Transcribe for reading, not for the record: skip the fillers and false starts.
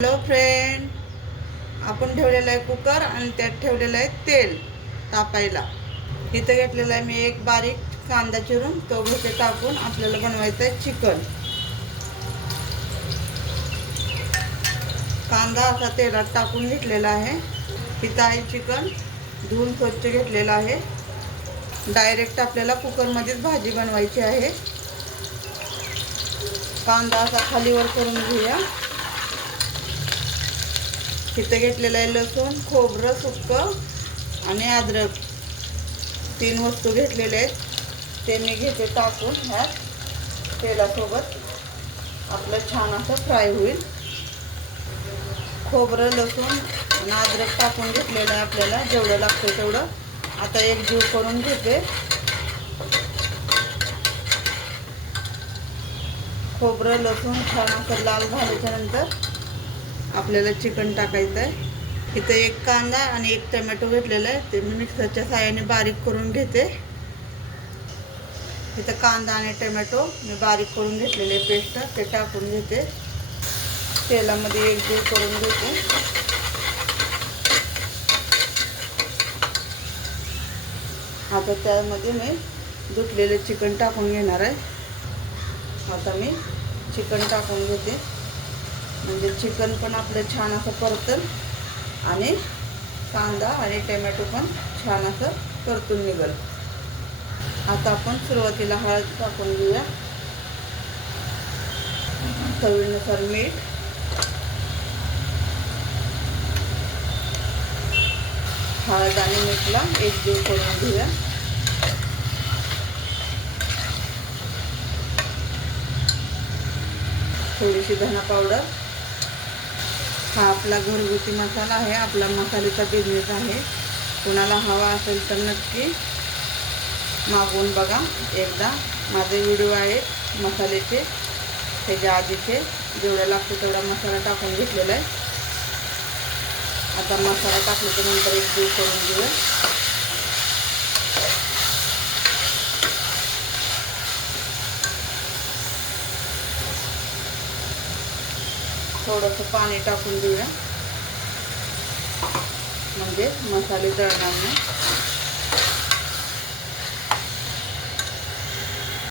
Hello friend, आपण ठेवलेला आहे कुकर आणि त्यात ठेवलेलं आहे तेल तापायला. इथं घेतलेला आहे मी एक बारीक कांदा चिरून, तो घेते टाकून. आपल्याला बनवायचं आहे चिकन. कांदा असा तेलात टाकून घेतलेला आहे. इथं आहे चिकन धुवून स्वच्छ घेतलेलं आहे. डायरेक्ट आपल्याला कुकरमध्येच भाजी बनवायची आहे. कांदा असा खालीवर करून घेऊया. इथं घेतलेलं आहे लसूण, खोबरं सुक्कं आणि अद्रक, 3 वस्तू घेतलेल्या आहेत. ते मी घेते टाकून ह्यात तेलासोबत. आपलं छान असं फ्राय होईल. खोबरं, लसूण आणि अद्रक टाकून घेतलेलं आहे आपल्याला जेवढं लागतं तेवढं. आता एक जीव करून घेते. खोबरं लसूण छान असं लाल झाल्याच्यानंतर आपल्याला चिकन टाकायचं आहे. इथं एक कांदा आणि एक टोमॅटो घेतलेला आहे, ते मी मिक्सरच्या साहाय्याने बारीक करून घेते. इथं कांदा आणि टोमॅटो मी बारीक करून घेतलेले पेस्ट ते टाकून घेते. तेलामध्ये एक जीव करून घेते. आता त्यामध्ये मी धुतलेले चिकन टाकून घेणार आहे. आता मी चिकन टाकून घेते, म्हणजे चिकन पण आपलं छान असं परतल आणि कांदा आणि टोमॅटो पण छान असं परतून निघल. आता आपण सुरुवातीला हळद टाकून घेऊया, चवीनुसार मीठ, हळद आणि मीठला एक जीव करून घेऊया. थोडीशी धना पावडर. हा आपला घरगुती मसाला आहे, आपला मसाल्याचा बिझनेस आहे. कोणाला हवा असेल तर नक्की मागवून बघा एकदा. माझे व्हिडिओ आहेत मसाल्याचे, त्याच्या आधीचे. जेवढा लागतो तेवढा मसाला टाकून घेतलेला आहे. आता मसाला टाकल्याच्या नंतर एक जीव करून घेऊया. थोडंसं पाणी टाकून देऊया, म्हणजे मसाले जळणार नाही.